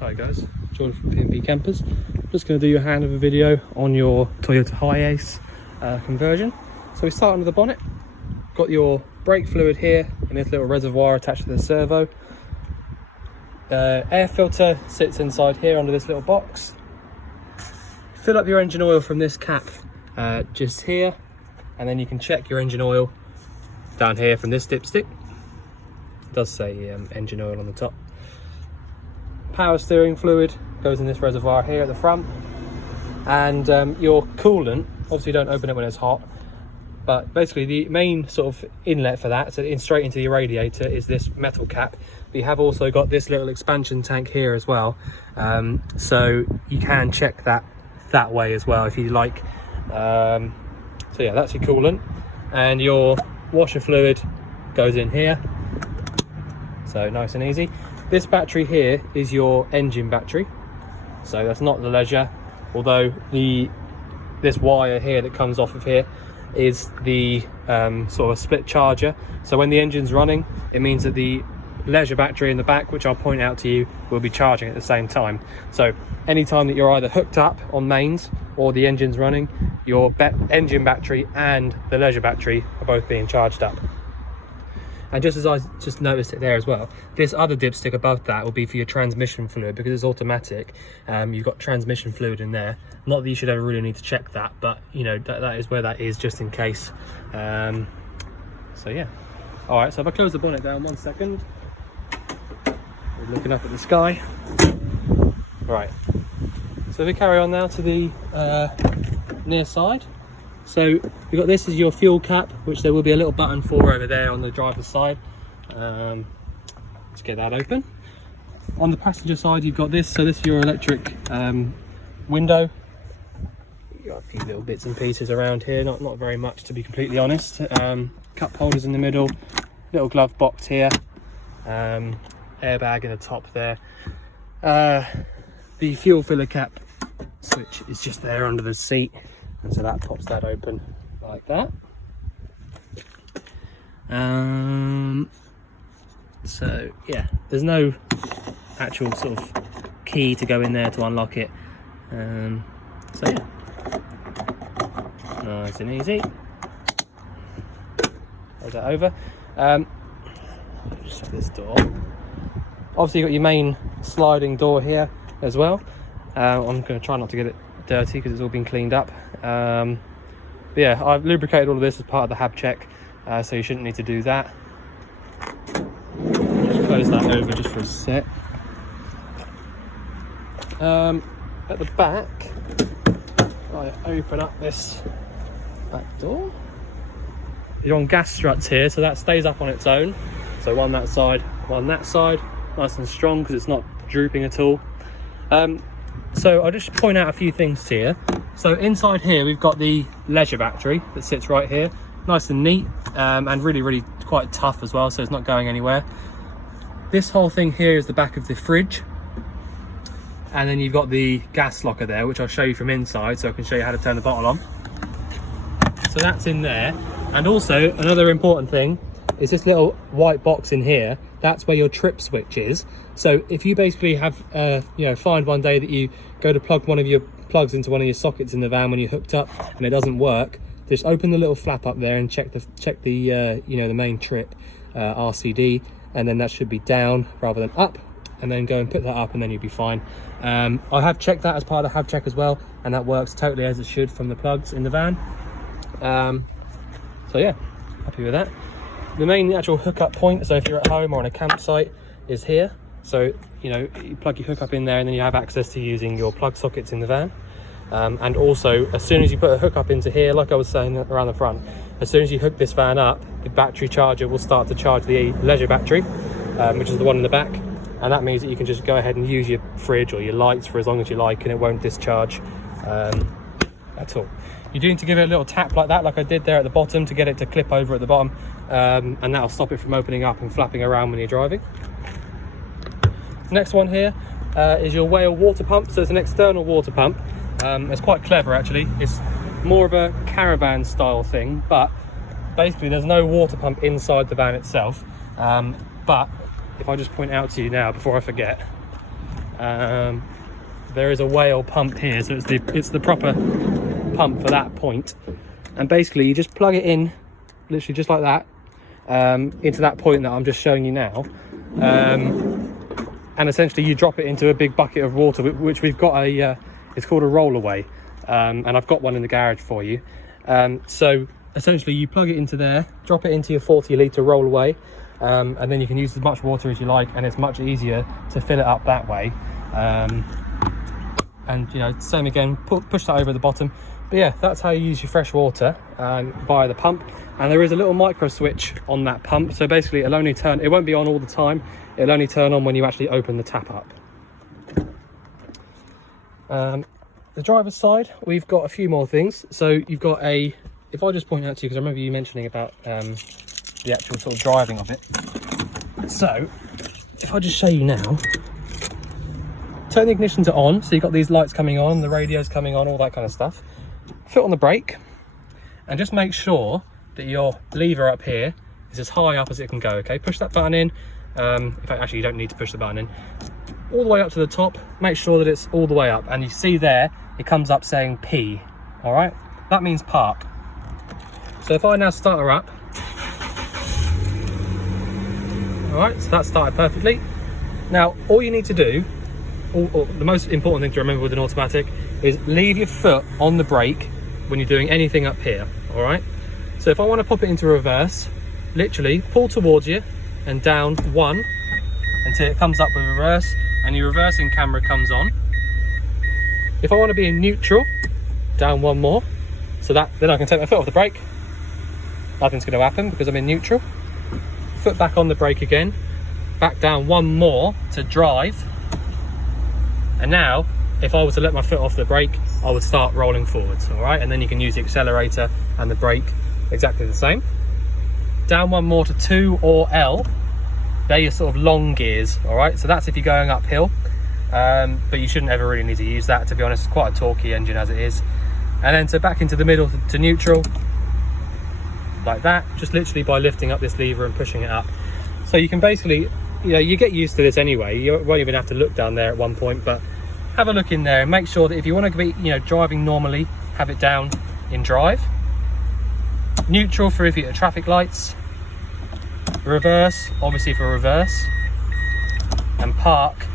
Hi guys, Jordan from P&B Campers. Just going to do your handover video on your Toyota Hiace conversion. So we start under the bonnet. Got your brake fluid here in this little reservoir attached to the servo. Air filter sits inside here under this little box. Fill up your engine oil from this cap just here, and then you can check your engine oil down here from this dipstick. It does say engine oil on the top. Power steering fluid goes in this reservoir here at the front, and your coolant, obviously don't open it when it's hot, but basically the main sort of inlet for that, so straight into your radiator, is this metal cap. We have also got this little expansion tank here as well, so you can check that way as well if you like. So yeah, that's your coolant, and your washer fluid goes in here, so nice and easy. This battery here is your engine battery, so that's not the leisure, although this wire here that comes off of here is the sort of split charger. So when the engine's running, it means that the leisure battery in the back, which I'll point out to you, will be charging at the same time. So anytime that you're either hooked up on mains or the engine's running, your engine battery and the leisure battery are both being charged up. And just as I just noticed it there as well, this other dipstick above that will be for your transmission fluid, because it's automatic. You've got transmission fluid in there. Not that you should ever really need to check that, but you know, that is where that is, just in case. So yeah. All right, so if I close the bonnet down 1 second, we're looking up at the sky. Right, so we carry on now to the near side. So we've got this as your fuel cap, which there will be a little button for over there on the driver's side. Let's get that open. On the passenger side, you've got this. So this is your electric window. You've got a few little bits and pieces around here, not very much, to be completely honest. Cup holders in the middle, little glove box here, airbag in the top there. The fuel filler cap switch is just there under the seat, and so that pops that open like that. So yeah, there's no actual sort of key to go in there to unlock it. So yeah, nice and easy. Close that over. Just shut this door. Obviously you've got your main sliding door here as well. I'm going to try not to get it dirty because it's all been cleaned up. But yeah, I've lubricated all of this as part of the hab check, so you shouldn't need to do that. Just close that over just for a sec. At the back, I open up this back door. You're on gas struts here, so that stays up on its own. So one that side, one that side, nice and strong because it's not drooping at all. So I'll just point out a few things here. So inside here we've got the leisure battery that sits right here, nice and neat, and really quite tough as well, so it's not going anywhere. This whole thing here is the back of the fridge, and then you've got the gas locker there, which I'll show you from inside, so I can show you how to turn the bottle on. So that's in there. And also another important thing is this little white box in here. That's where your trip switch is. So if you basically have, find one day that you go to plug one of your plugs into one of your sockets in the van when you're hooked up and it doesn't work, just open the little flap up there and check the the main trip RCD, and then that should be down rather than up, and then go and put that up, and then you'll be fine. I have checked that as part of the hab check as well, and that works totally as it should from the plugs in the van. So yeah, happy with that. The main actual hookup point, so if you're at home or on a campsite, is here. So you plug your hookup in there, and then you have access to using your plug sockets in the van. And also, as soon as you put a hookup into here, like I was saying around the front, as soon as you hook this van up, the battery charger will start to charge the leisure battery, which is the one in the back, and that means that you can just go ahead and use your fridge or your lights for as long as you like, and it won't discharge at all. You do need to give it a little tap like that, like I did there at the bottom, to get it to clip over at the bottom, and that'll stop it from opening up and flapping around when you're driving. Next one here is your whale water pump. So it's an external water pump. It's quite clever actually. It's more of a caravan style thing, but basically there's no water pump inside the van itself. But if I just point out to you now before I forget, there is a whale pump here, so it's the proper pump for that point. And basically you just plug it in, literally just like that, into that point that I'm just showing you now. And essentially you drop it into a big bucket of water, which we've got it's called a rollaway, and I've got one in the garage for you. So essentially you plug it into there, drop it into your 40 litre rollaway, and then you can use as much water as you like, and it's much easier to fill it up that way. And you know, same again, push that over the bottom. But yeah, that's how you use your fresh water via the pump. And there is a little micro switch on that pump, so basically it'll only turn, it won't be on all the time, it'll only turn on when you actually open the tap up. The driver's side, we've got a few more things. So you've got if I just point out to you, because I remember you mentioning about the actual sort of driving of it. So if I just show you now, turn the ignition to on, so you've got these lights coming on, the radio's coming on, all that kind of stuff. Foot on the brake, and just make sure that your lever up here is as high up as it can go, okay? Push that button in. In fact, actually you don't need to push the button in. All the way up to the top, make sure that it's all the way up. And you see there, it comes up saying P, all right? That means park. So if I now start her up, all right, so that started perfectly. Now, all you need to do, or the most important thing to remember with an automatic, is leave your foot on the brake when you're doing anything up here, all right? So if I want to pop it into reverse, literally pull towards you and down one until it comes up with reverse, and your reversing camera comes on. If I want to be in neutral, down one more, so that then I can take my foot off the brake. Nothing's going to happen because I'm in neutral. Foot back on the brake again, back down one more to drive. And now, if I was to let my foot off the brake, I would start rolling forwards, all right? And then you can use the accelerator and the brake exactly the same. Down one more to 2 or L. They're your sort of long gears, all right? So that's if you're going uphill, but you shouldn't ever really need to use that, to be honest. It's quite a torquey engine as it is. And then to back into the middle to neutral, like that, just literally by lifting up this lever and pushing it up. So you can basically, you know, you get used to this anyway. You won't even have to look down there at one point, but have a look in there and make sure that if you want to be, you know, driving normally, have it down in drive. Neutral for if you're at traffic lights. Reverse, obviously for reverse. And park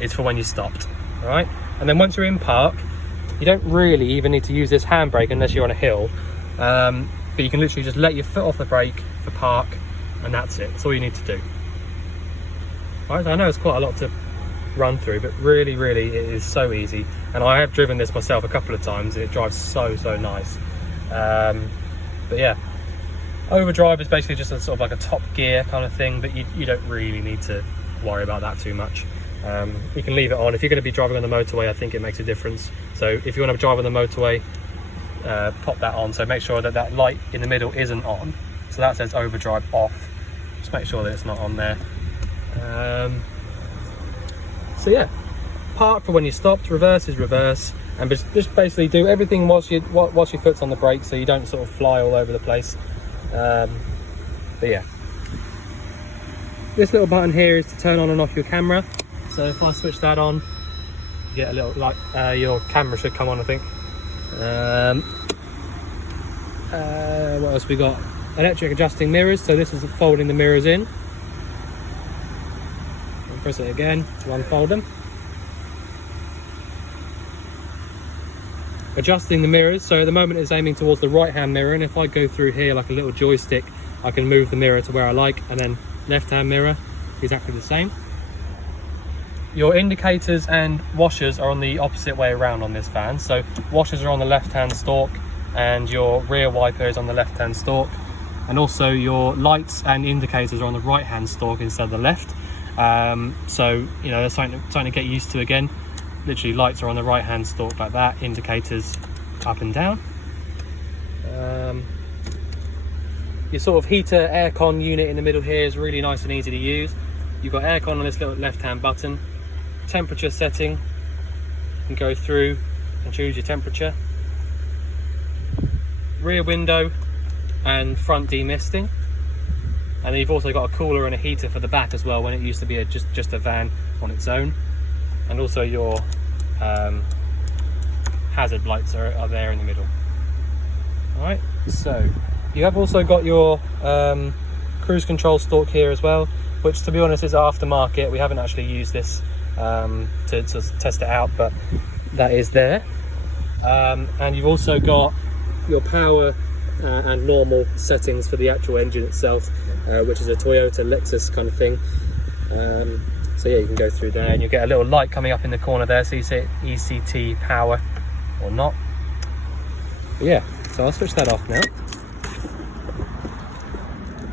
is for when you stopped, all right? And then once you're in park, you don't really even need to use this handbrake unless you're on a hill. But you can literally just let your foot off the brake for park, and that's it. That's all you need to do. All right, I know it's quite a lot to run through, but really it is so easy. And I have driven this myself a couple of times, and it drives so nice. But yeah, overdrive is basically just a sort of like a top gear kind of thing, but you don't really need to worry about that too much. You can leave it on. If you're going to be driving on the motorway, I think it makes a difference. So if you want to drive on the motorway, pop that on. So make sure that that light in the middle isn't on. So that says overdrive off. Just make sure that it's not on there. So yeah, park for when you stopped, reverse is reverse, and just basically do everything whilst your foot's on the brake, so you don't sort of fly all over the place. But yeah, this little button here is to turn on and off your camera. So if I switch that on, you get a little like your camera should come on, I think. What else we got? Electric adjusting mirrors, so this is folding the mirrors in. And press it again to unfold them. Adjusting the mirrors, so at the moment it's aiming towards the right hand mirror, and if I go through here like a little joystick, I can move the mirror to where I like, and then left hand mirror, exactly the same. Your indicators and washers are on the opposite way around on this van, so washers are on the left hand stalk and your rear wiper is on the left hand stalk, and also your lights and indicators are on the right hand stalk instead of the left. So you know, that's something to get used to again. Literally lights are on the right hand stalk like that, indicators up and down. Your sort of heater aircon unit in the middle here is really nice and easy to use. You've got aircon on this little left hand button. Temperature setting, you can go through and choose your temperature. Rear window and front demisting, and then you've also got a cooler and a heater for the back as well, when it used to be just a van on its own. and also your hazard lights are there in the middle. All right, so you have also got your cruise control stalk here as well, which to be honest is aftermarket. We haven't actually used this to test it out, but that is there. And you've also got your power and normal settings for the actual engine itself, which is a Toyota Lexus kind of thing. So yeah, you can go through there and you'll get a little light coming up in the corner there, so you see ECT power or not. But yeah, so I'll switch that off now.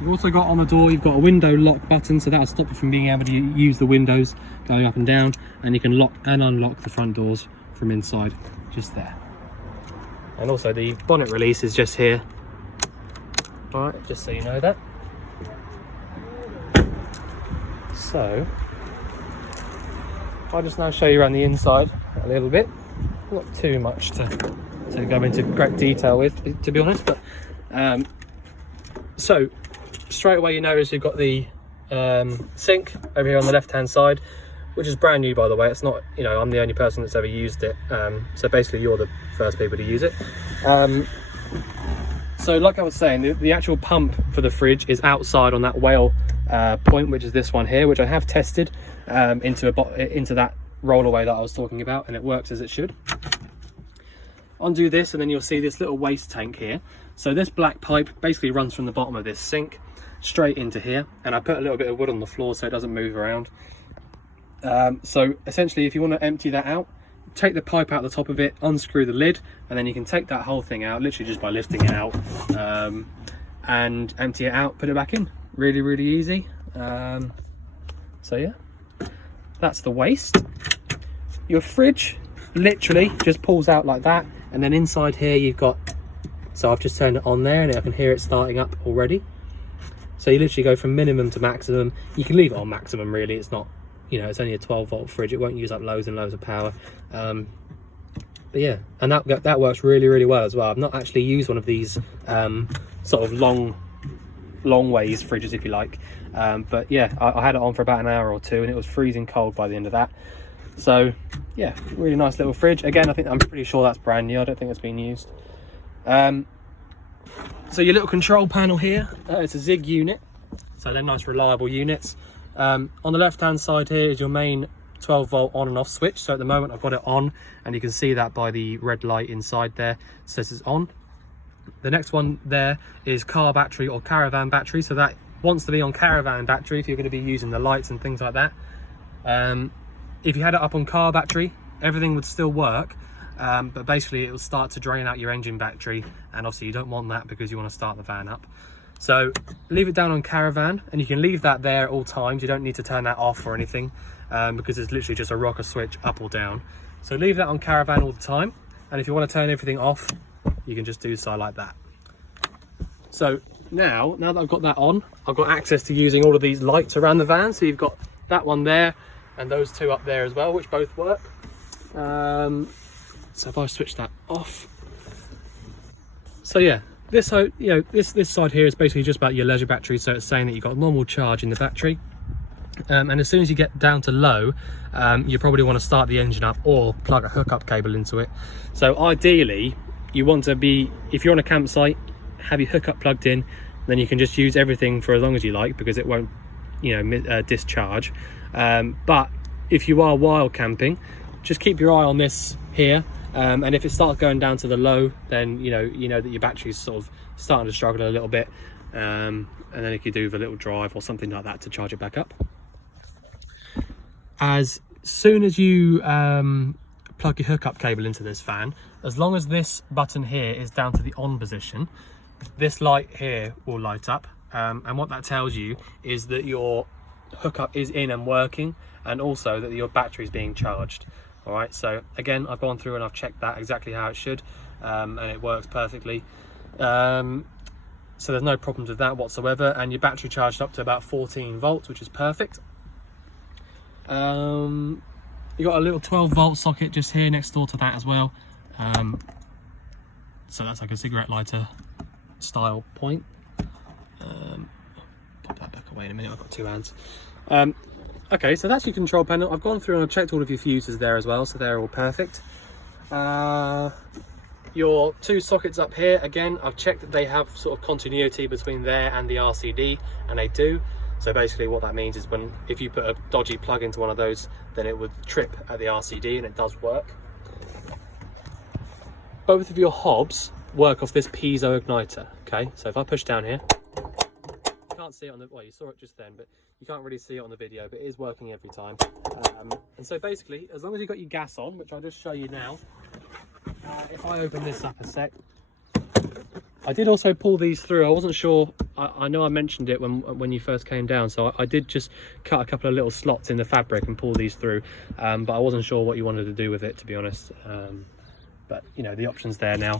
You've also got on the door, you've got a window lock button, so that'll stop you from being able to use the windows going up and down, and you can lock and unlock the front doors from inside, just there. And also the bonnet release is just here. All right, just so you know that. So, I'll just now show you around the inside a little bit. Not too much to go into great detail with, to be honest, but so straight away you notice you've got the sink over here on the left hand side, which is brand new, by the way. It's not, you know, I'm the only person that's ever used it, so basically you're the first people to use it. So like I was saying, the actual pump for the fridge is outside on that whale point, which is this one here, which I have tested into that rollaway that I was talking about, and it works as it should. Undo this and then you'll see this little waste tank here. So this black pipe basically runs from the bottom of this sink straight into here, and I put a little bit of wood on the floor so it doesn't move around. So essentially, if you want to empty that out, take the pipe out the top of it, unscrew the lid, and then you can take that whole thing out literally just by lifting it out, and empty it out, put it back in. Really easy. So yeah, that's the waste. Your fridge literally just pulls out like that, and then inside here you've got, so I've just turned it on there and I can hear it starting up already. So you literally go from minimum to maximum. You can leave it on maximum, really. It's not, you know, it's only a 12-volt fridge. It won't use up loads and loads of power. But yeah, and that works really well as well. I've not actually used one of these sort of long ways fridges, if you like. But yeah, I had it on for about an hour or two and it was freezing cold by the end of that. So yeah, really nice little fridge. Again, I'm pretty sure that's brand new. I don't think it's been used. So your little control panel here, it's a Zig unit, so they're nice reliable units. On the left hand side here is your main 12-volt on and off switch. So at the moment I've got it on, and you can see that by the red light inside there, it says it's on. The next one there is car battery or caravan battery, so that wants to be on caravan battery if you're going to be using the lights and things like that. If you had it up on car battery, everything would still work, but basically it will start to drain out your engine battery, and obviously you don't want that because you want to start the van up. So leave it down on caravan, and you can leave that there at all times. You don't need to turn that off or anything, because it's literally just a rocker switch up or down. So leave that on caravan all the time, and if you want to turn everything off, you can just do so like that. So now that I've got that on, I've got access to using all of these lights around the van. So you've got that one there and those two up there as well, which both work. So if I switch that off, so yeah, this side here is basically just about your leisure battery. So it's saying that you've got normal charge in the battery, and as soon as you get down to low, you probably want to start the engine up or plug a hookup cable into it. So ideally you want to be, if you're on a campsite, have your hookup plugged in, then you can just use everything for as long as you like because it won't, discharge. But if you are wild camping, just keep your eye on this here, and if it starts going down to the low, then you know that your battery's sort of starting to struggle a little bit, and then you could do a little drive or something like that to charge it back up. As soon as you plug your hookup cable into this fan, as long as this button here is down to the on position, this light here will light up, and what that tells you is that your hookup is in and working, and also that your battery is being charged. All right, so again, I've gone through and I've checked that exactly how it should, and it works perfectly. So there's no problems with that whatsoever, and your battery charged up to about 14 volts, which is perfect. You got a little 12-volt socket just here next door to that as well. So that's like a cigarette lighter style point. Pop that back away in a minute, I've got two hands. Okay, so that's your control panel. I've gone through and I've checked all of your fuses there as well, so they're all perfect. Your 2 sockets up here, again, I've checked that they have sort of continuity between there and the RCD, and they do. So basically what that means is if you put a dodgy plug into one of those, then it would trip at the RCD, and it does work. Both of your hobs work off this piezo igniter, okay? So if I push down here, you can't see it on the, well, you saw it just then, but you can't really see it on the video, but it is working every time. And so basically, as long as you've got your gas on, which I'll just show you now, if I open this up a sec, I did also pull these through. I wasn't sure, I know I mentioned it when you first came down, so I did just cut a couple of little slots in the fabric and pull these through, but I wasn't sure what you wanted to do with it, to be honest. But you know, the option's there now.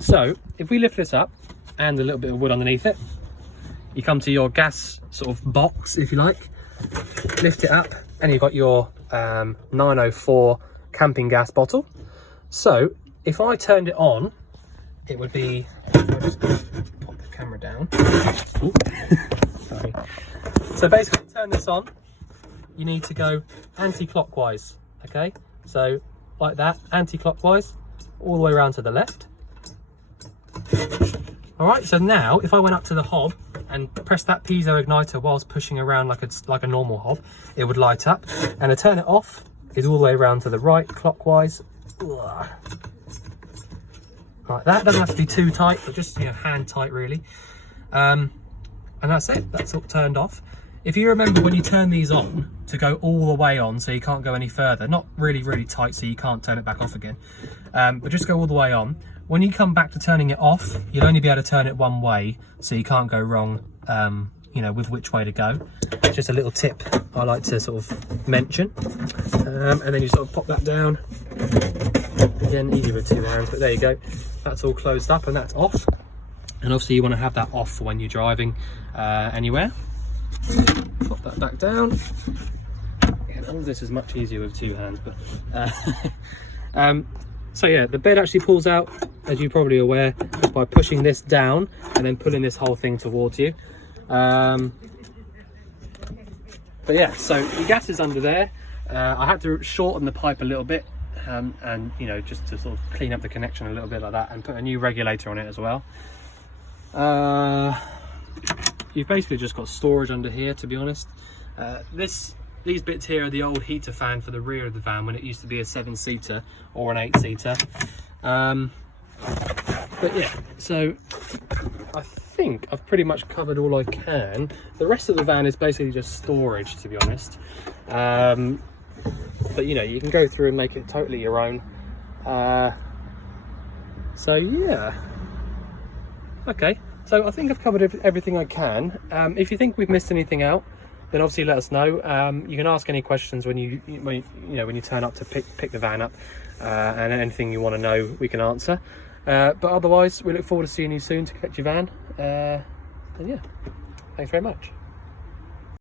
So if we lift this up and a little bit of wood underneath it, you come to your gas sort of box, if you like, lift it up, and you've got your 904 camping gas bottle. So if I turned it on, it would be, I'll just pop the camera down. Sorry. So basically, turn this on, you need to go anti-clockwise, okay? So like that, anti-clockwise, all the way around to the left. All right, so now if I went up to the hob and pressed that piezo igniter whilst pushing around like a normal hob, it would light up. And to turn it off is all the way around to the right, clockwise. Ugh. Like that. Doesn't have to be too tight, but just, you know, hand tight really. And that's it, that's all turned off. If you remember when you turn these on, to go all the way on so you can't go any further, not really tight so you can't turn it back off again, but just go all the way on. When you come back to turning it off, you'll only be able to turn it one way, so you can't go wrong, you know, with which way to go. It's just a little tip I like to sort of mention. And then you sort of pop that down. Again, easy with 2 hands, but there you go. That's all closed up and that's off. And obviously you want to have that off for when you're driving anywhere. Pop that back down. Again, all of this is much easier with 2 hands, but so yeah, the bed actually pulls out, as you're probably aware, by pushing this down and then pulling this whole thing towards you. But yeah, so your gas is under there. I had to shorten the pipe a little bit, and you know, just to sort of clean up the connection a little bit like that, and put a new regulator on it as well. You've basically just got storage under here, to be honest. These bits here are the old heater fan for the rear of the van when it used to be a 7-seater or an 8-seater. But yeah, so I think I've pretty much covered all I can. The rest of the van is basically just storage, to be honest. But you know, you can go through and make it totally your own. So yeah. Okay, so I think I've covered everything I can. If you think we've missed anything out, then obviously let us know. You can ask any questions when you turn up to pick the van up, and anything you want to know we can answer. But otherwise, we look forward to seeing you soon to collect your van. And yeah, thanks very much.